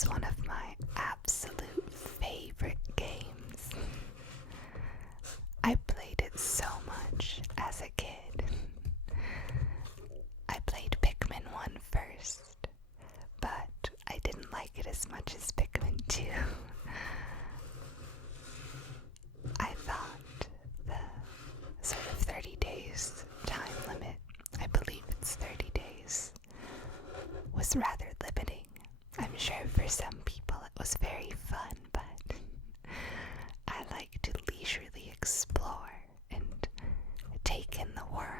is one of my absolute favorite games. I played it so much as a kid. I played Pikmin 1 first, but I didn't like it as much as Pikmin 2. I thought the sort of 30 days time limit, I believe it's 30 days, was rather limiting. I'm sure for some people it was very fun, but I like to leisurely explore and take in the world.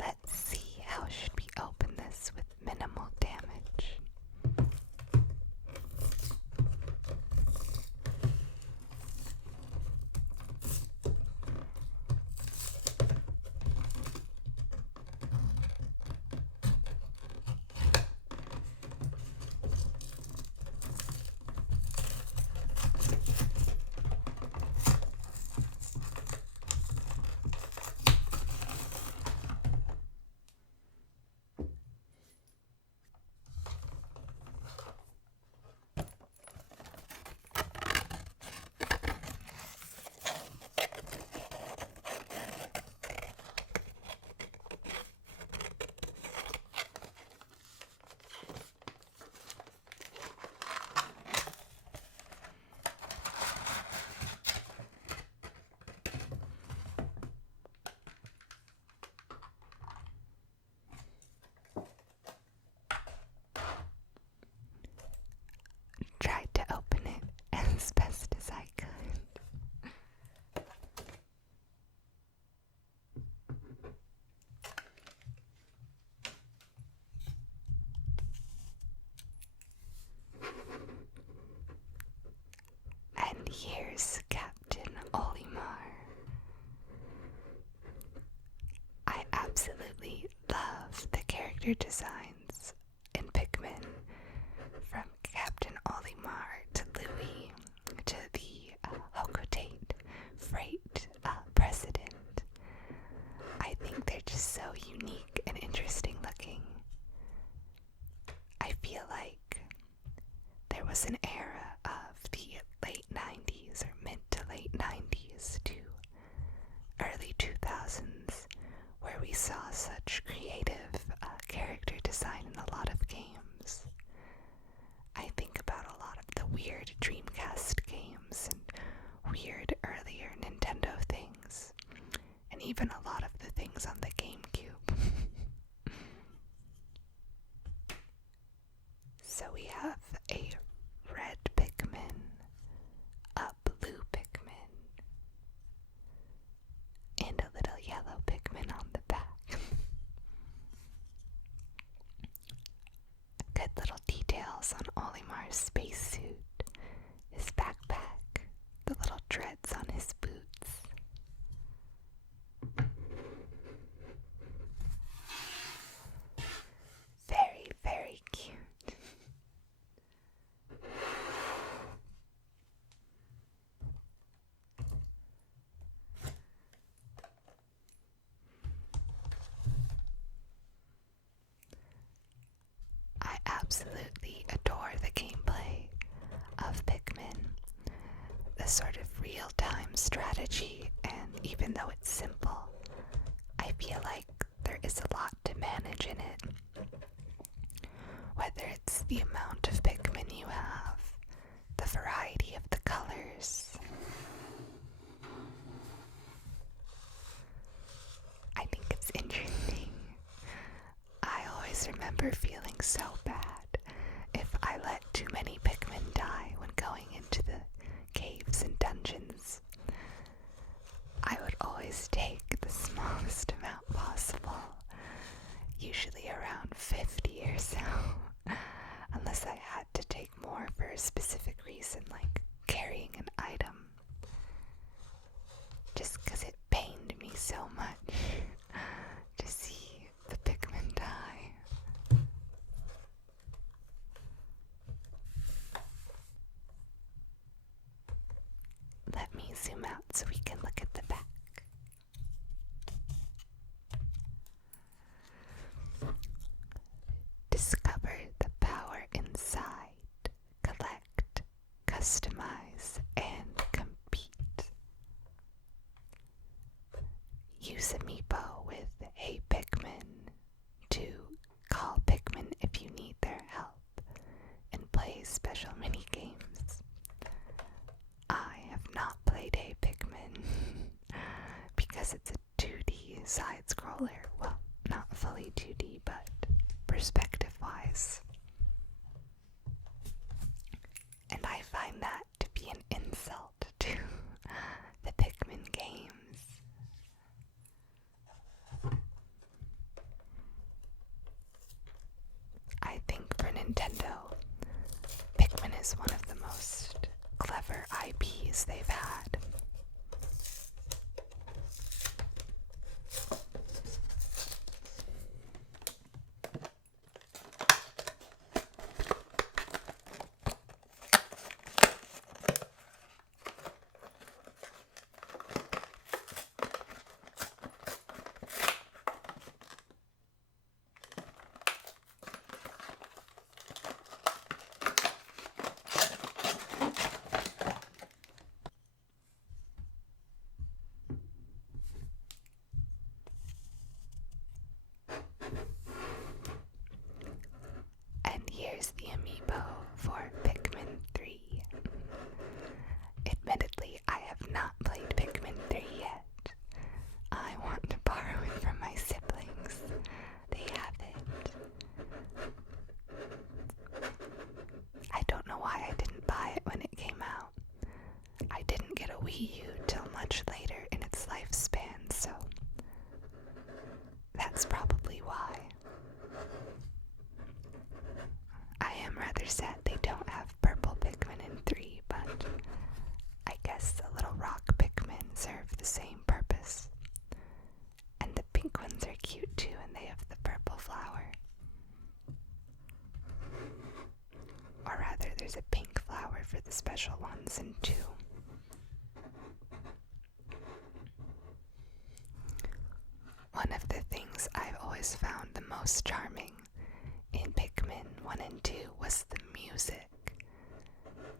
Let's see, how should we open this with minimal damage? Tried to open it as best as I could. And here's Captain Olimar. I absolutely love the character designs in Pikmin, from Captain Olimar to Louis to the Hokotate Freight President. I think they're just so unique and interesting looking. I feel like there was an era of the late 90s or mid to late 90s to early 2000s where we saw such creative character design in a lot of games. I think about a lot of the weird Dreamcast games and weird earlier Nintendo things, and even a lot of the things on the GameCube. So we have a red Pikmin, a blue Pikmin, and a little yellow Pikmin on the back. Good little details on Olimar's spacesuit, his backpack, the little dreads on his boots. Very, very cute. I absolutely adore the gameplay of Pikmin, the sort of real-time strategy, and even though it's simple, I feel like there is a lot to manage in it. Whether it's the amount of Pikmin you have, the variety of the colors. I think it's interesting. I always remember feeling so bad if I let too many Pikmin die when going into the caves and dungeons. I would always take the smallest amount possible, usually around 50 or so, unless I had to take more for a specific reason, like carrying an item, just because it pained me so much to see the Pikmin die. use Amiibo with Hey Pikmin to call Pikmin if you need their help and play special mini games. I have not played Hey Pikmin because it's a 2D side scroller. Well, not fully 2D, but perspective-wise. And I find that to be an insult to the Pikmin games. I think for Nintendo, Pikmin is one of the most clever IPs they've had. Here's the Amiibo for Pikmin 3. Admittedly, I have not played Pikmin 3 yet. I want to borrow it from my siblings. They have it. I don't know why I didn't buy it when it came out. I didn't get a Wii U till much later in its lifespan, so that's probably why. I am rather sad they don't have purple Pikmin in 3, but I guess the little rock Pikmin serve the same purpose. And the pink ones are cute too, and they have the purple flower. Or rather, there's a pink flower for the special ones in 2. One of the things I've always found the most charming in Pikmin 1 and 2 was the music.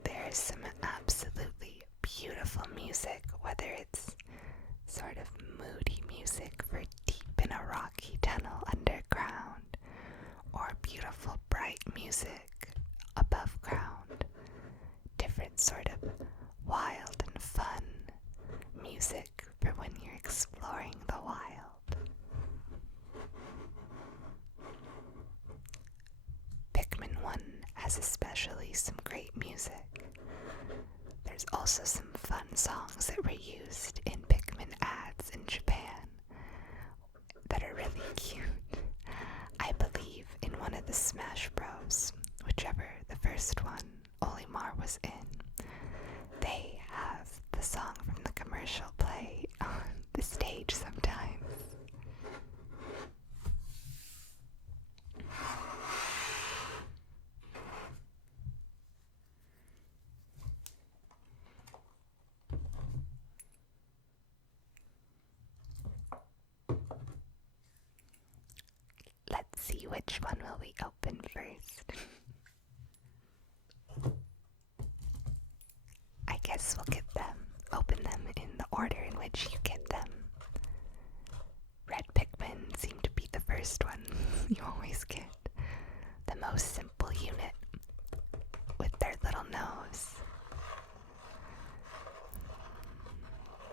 There's some absolutely beautiful music, whether it's sort of moody music for deep in a rocky tunnel underground, or beautiful bright music above ground. Different sort of wild and fun music for when you're exploring the wild. Pikmin 1 has especially some great music. There's also some fun songs that were used in Pikmin ads in Japan that are really cute. I believe in one of the Smash Bros, whichever the first one Olimar was in, they have the song from the commercial play on the stage sometimes. Let's see which one will we open first. I guess we'll open them in the order in which you get them. Red Pikmin seem to be the first one you always get. The most simple unit with their little nose.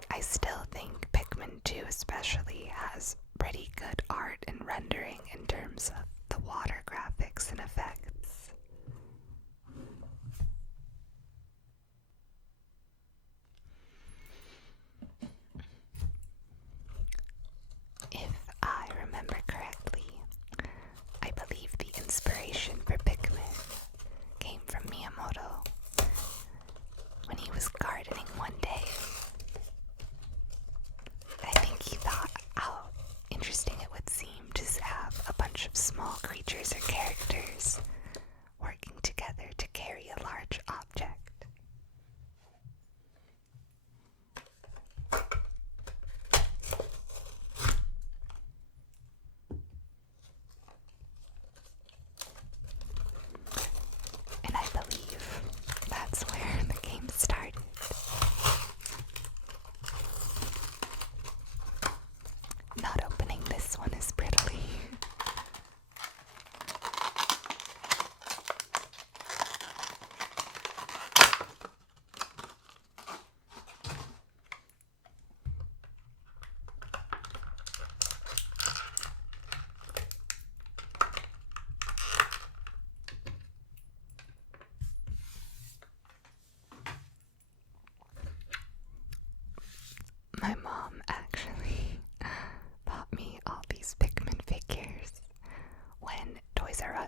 I still think Pikmin 2 especially has pretty good art and rendering in terms of the water graphics and effects. If I remember correctly, I believe the inspiration for Pikmin came from Miyamoto when he was gardening one day. I think he thought how interesting it would seem to have a bunch of small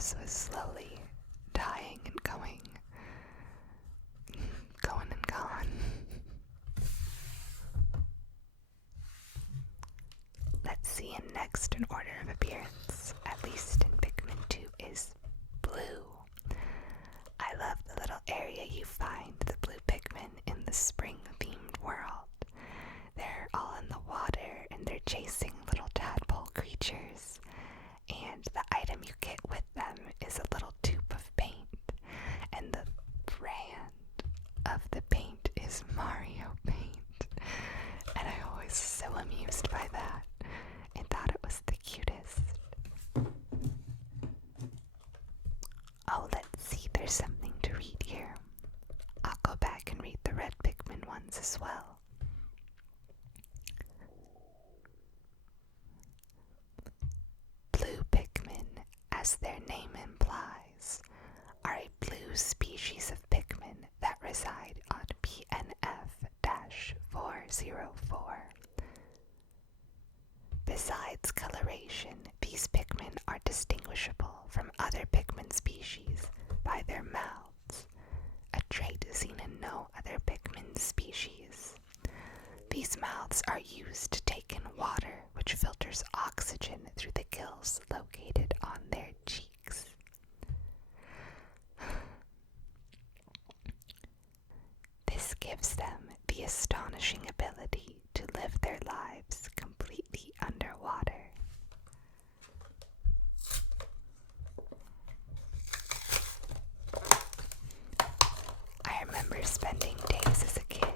Amiibos was slowly dying and going and gone. Let's see, in next in order of appearance, at least in Pikmin 2, is blue. I love the little area you find the blue Pikmin in the spring-themed world. They're all in the water and they're chasing little tadpole creatures. And the item you get with them is a little tube of paint. And the brand of the paint is Mario paint. And I was so amused by that and thought it was the cutest. Oh, let's see, there's something to read here. I'll go back and read the red Pikmin ones as well. Blue Pikmin, as their name implies, are a blue species of Pikmin that reside on PNF-404. Besides coloration, these Pikmin are distinguishable from other Pikmin species by their mouths, a trait seen in no other Pikmin species. These mouths are used to take in water, which filters oxygen through the gills located on their cheeks. This gives them the astonishing ability to live their lives completely underwater. I remember spending days as a kid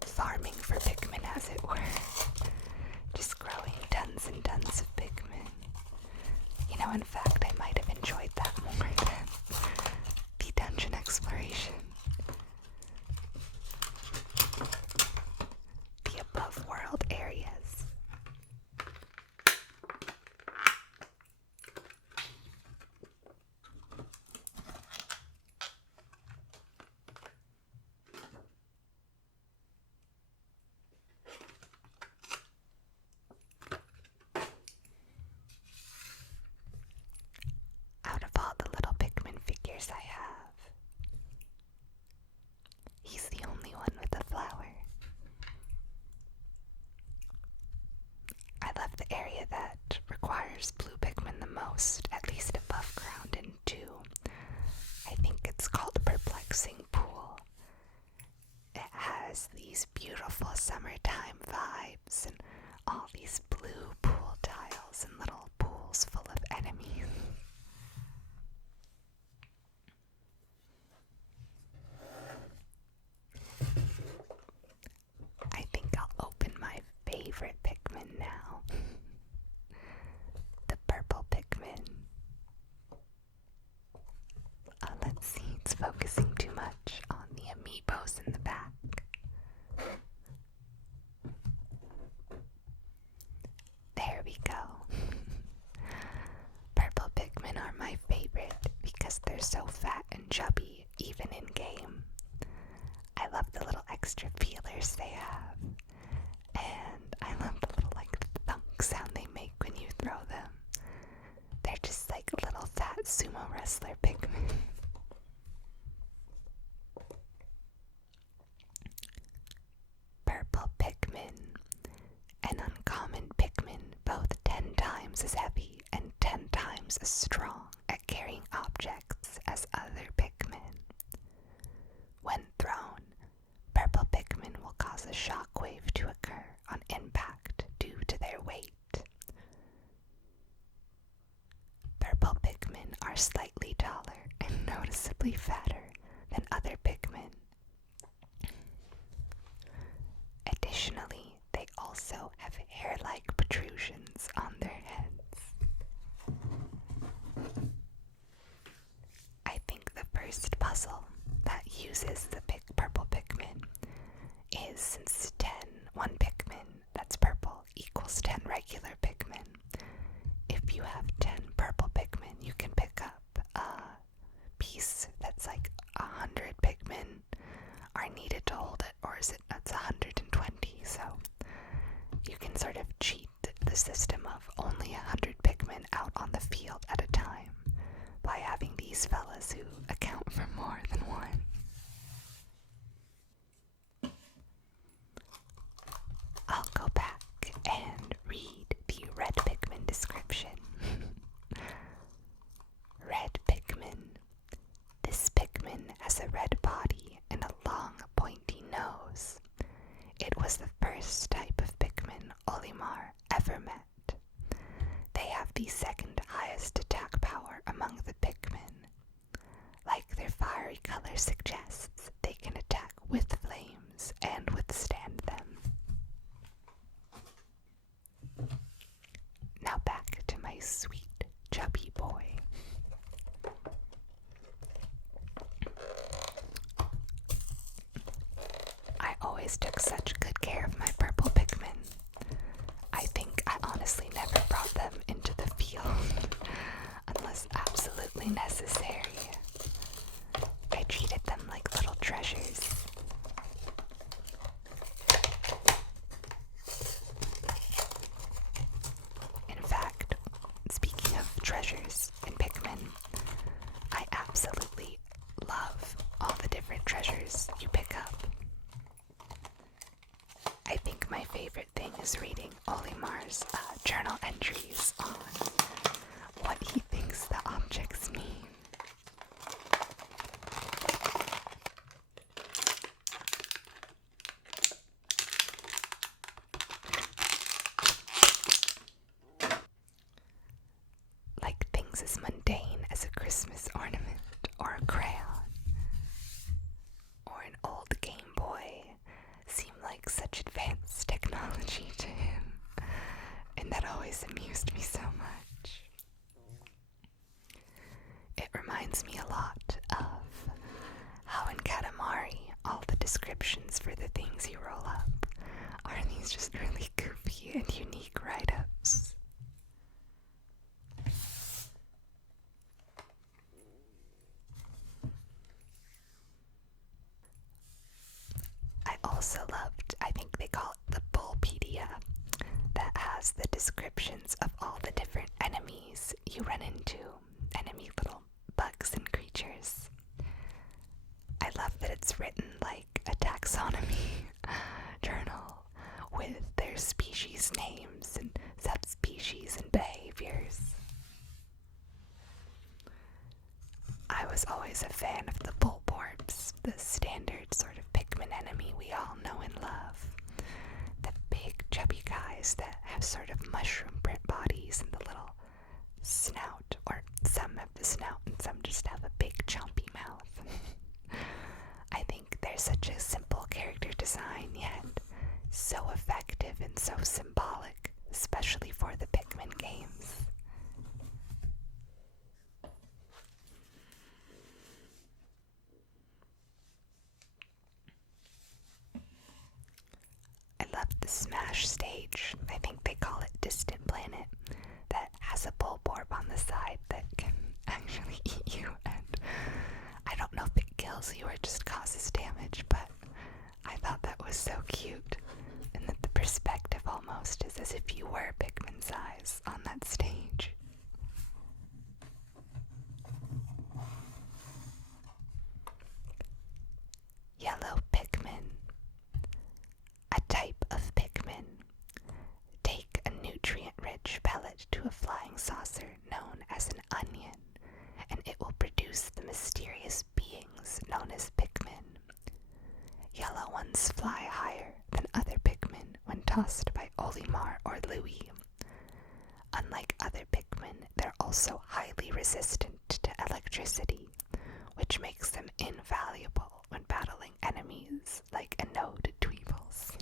farming for Pikmin, as it were, just growing tons and tons of Pikmin. You know, in fact, I might have enjoyed that more than the dungeon exploration. The above world areas. Out of all the little Pikmin figures I have, he's the only one with a flower. I love the area that requires blue Pikmin the most, at least above ground in 2. I think it's called Perplexing Pool. It has these beautiful summertime vibes and all these blue pool tiles and little pools full of enemies. I think I'll open my favorite Pikmin now. The purple Pikmin. Let's see, it's focusing too much on the Amiibos in the back. There we go. Purple Pikmin are my favorite because they're so fat and chubby, even in game. I love the little extra feelers they have. And I love the little thunk sound they make when you throw them. They're just like little fat sumo wrestler Pikmin. Purple Pikmin. An uncommon Pikmin, both 10 times as heavy and 10 times as strong at carrying objects as other Pikmin. When thrown, purple Pikmin will cause a shockwave to occur on impact due to their weight. Purple Pikmin are slightly taller and noticeably fatter than other Pikmin. Additionally, they also have hair-like protrusions on their heads. I think the first puzzle that uses the purple Pikmin is, since 1 Pikmin that's purple equals 10 regular Pikmin, if you have 10 purple Pikmin, you can pick up a piece that's like 100 Pikmin are needed to hold it, or is it that's 120, so you can sort of cheat the system of only 100 Pikmin out on the field at a time. by having these fellas who account for more than one. I'll go back and read the red Pikmin description. Red Pikmin. This Pikmin has a red body and a long, pointy nose. It was the first type of Pikmin Olimar ever met. They have the second highest attack power among the Pikmin. Like their fiery color suggests, they can attack with flames and withstand them. Now back to my sweet, chubby boy. I always took such good care of my purple Pikmin. I think I honestly never brought them into the field unless absolutely necessary. I treated them like little treasures. In fact, speaking of treasures in Pikmin, I absolutely love all the different treasures you pick up. I think my favorite thing is reading Olimar's journal entries on what he thinks the objects mean. Like things as mundane as a Christmas ornament or a crayon or an old Game Boy seem like such advanced technology to him, and that always amused me so much. It reminds me a lot of how in Katamari all the descriptions for the things you roll up are these just really goofy and unique write-ups. I also loved, I think they call it the Bullpedia, that has the descriptions of all the different enemies you run into, enemy little bugs and creatures. I love that it's written like a taxonomy journal with their species names and subspecies and behaviors. I was always a fan of the Bulborbs, the standard sort of Pikmin enemy we all know and love. The big chubby guys that have sort of mushroom print bodies and the little snout, or some have the snout and some just have a big chompy mouth. I think they're such a simple character design, yet so effective and so symbolic, especially for the Pikmin games. I love the Smash stage, I think they call it Distant Planet, that has a Bulborb on the side that can actually eat you, and I don't know if it kills you or just causes damage, but I thought that was so cute, and that the perspective almost is as if you were Pikmin size on that stage. Yellow Pikmin. A type of Pikmin. Take a nutrient-rich pellet to a flying saucer known as an onion, and it will produce the mysterious beings known as Pikmin. Yellow ones fly higher than other Pikmin when tossed by Olimar or Louis. Unlike other Pikmin, they're also highly resistant to electricity, which makes them invaluable when battling enemies like Anode Dweevils.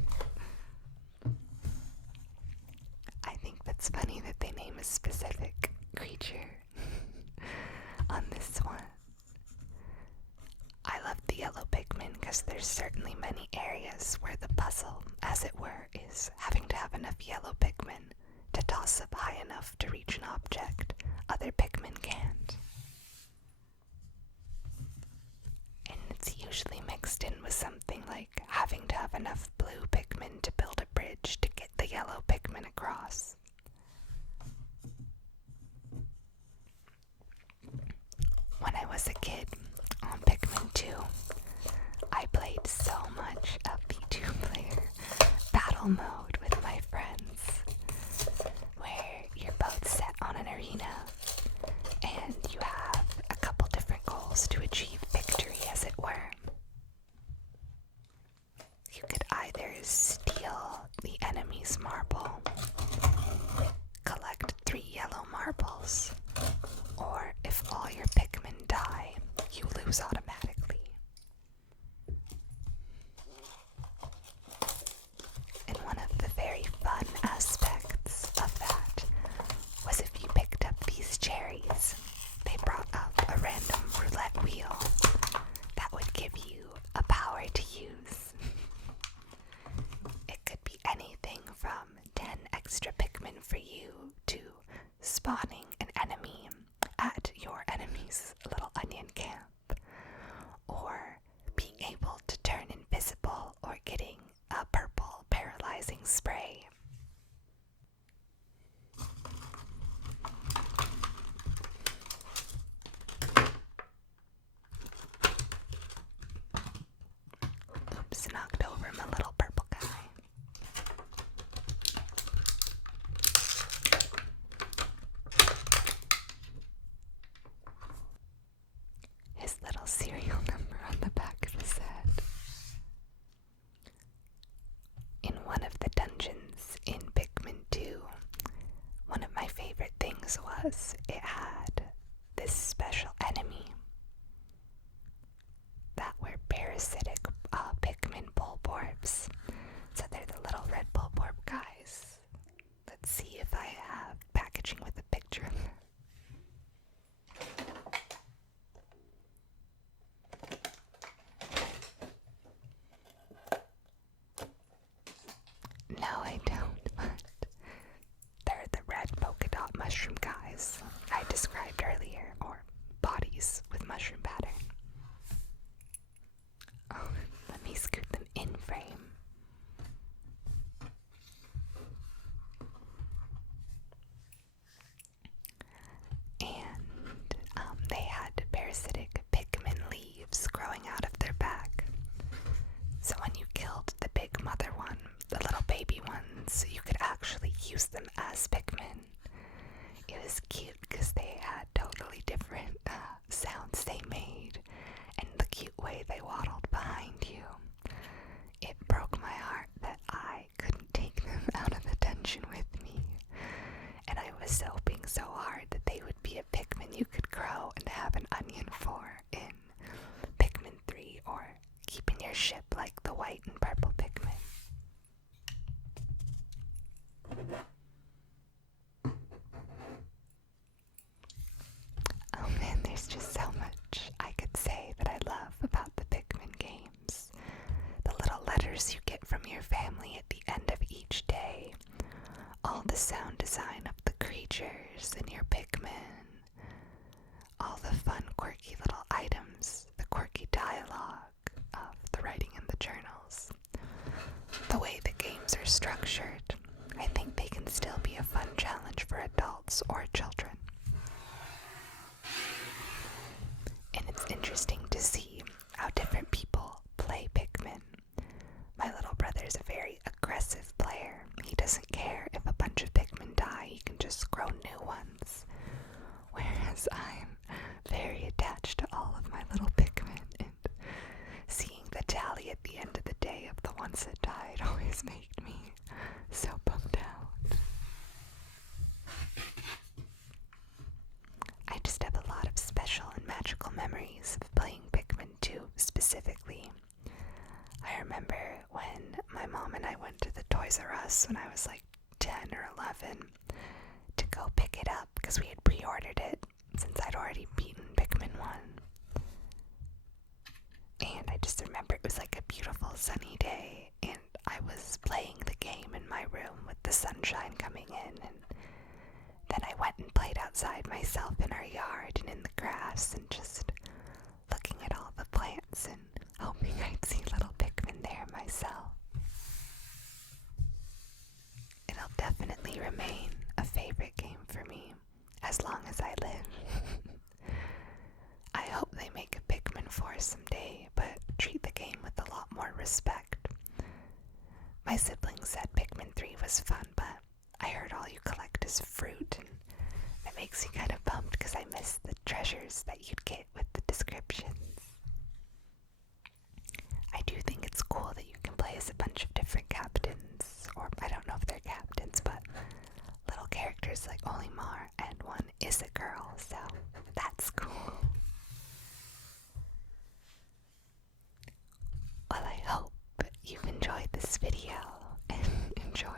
I think that's funny that they name a specific creature on this one. I love the yellow Pikmin because there's certainly many areas where the puzzle, as it were, is having to have enough yellow Pikmin to toss up high enough to reach an object other Pikmin can't. And it's usually mixed in with something like having to have enough blue Pikmin to build a bridge to get the yellow Pikmin across. 2. I played so much of the 2-player battle mode with my friends, where you're both set on an arena and you have a couple different goals to achieve victory, as it were. You could either steal the enemy's marble, collect 3 yellow marbles, or if all your Pikmin die, you lose automatically. And one of the very fun aspects of that was if you picked up these cherries, they brought up a random roulette wheel that would give you a power to use. It could be anything from 10 extra Pikmin for you to spawning an enemy at your enemy's little onion camp, or being able to turn invisible or getting a purple paralyzing spray. Oops, knocked over my little purple guy. His little serial number on the back of his head. In one of the dungeons in Pikmin 2, one of my favorite things was it had this special enemy that were parasitic Pikmin bulborbs. So they're the little red bulborb guys. Let's see if I have packaging with a picture of them. No, I don't, but they're the red polka dot mushroom guys I described earlier, or bodies with mushroom pattern. Oh, let me scoot them in frame. And they had parasitic Pikmin leaves growing out of their back. So when you killed the big mother one, the little baby ones, you could actually use them as Pikmin. It was cute because they had totally different sounds they made, and the cute way they waddled behind you. It broke my heart that I couldn't take them out of the dungeon with me, and I was hoping so hard that they would be a Pikmin you could grow and have an onion for in Pikmin 3, or keeping your ship like the white and purple Pikmin. Oh man, there's just so much I could say that I love about the Pikmin games. The little letters you get from your family at the end of each day, all the sound design of the creatures in your Pikmin, all the fun quirky little items, the quirky dialogue of the writing in the journals, the way the games are structured. I think they can still be a fun challenge for adults or children. And it's interesting to see how different people play Pikmin. My little brother's a very aggressive player. He doesn't care if a bunch of Pikmin die, he can just grow new ones. Whereas I'm very attached to all of my little Pikmin, and seeing the tally at the end of the day of the ones that died always made me so bummed out. I just have a lot of special and magical memories of playing Pikmin 2 specifically. I remember when my mom and I went to the Toys R Us when I was like 10 or 11 to go pick it up because we had pre-ordered it since I'd already beaten Pikmin 1. And I just remember it was like a beautiful sunny day, and I was playing the game in my room with the sunshine coming in, and then I went and played outside myself in our yard and in the grass and just looking at all the plants and hoping I'd see little Pikmin there myself. It'll definitely remain a favorite game for me as long as I live. I hope they make a Pikmin enforce someday, but treat the game with a lot more respect. My siblings said Pikmin 3 was fun, but I heard all you collect is fruit, and that makes me kind of bummed because I miss the treasures that you'd get with the descriptions. I do think it's cool that you can play as a bunch of different captains, or I don't know if they're captains, but little characters like Olimar, and one is a girl, so that's cool. Well, I hope you've enjoyed this video and enjoyed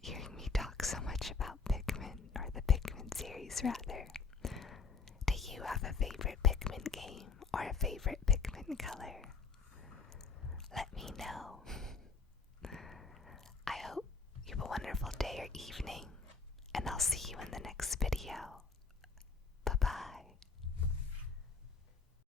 hearing me talk so much about Pikmin, or the Pikmin series rather. Do you have a favorite Pikmin game or a favorite Pikmin color? Let me know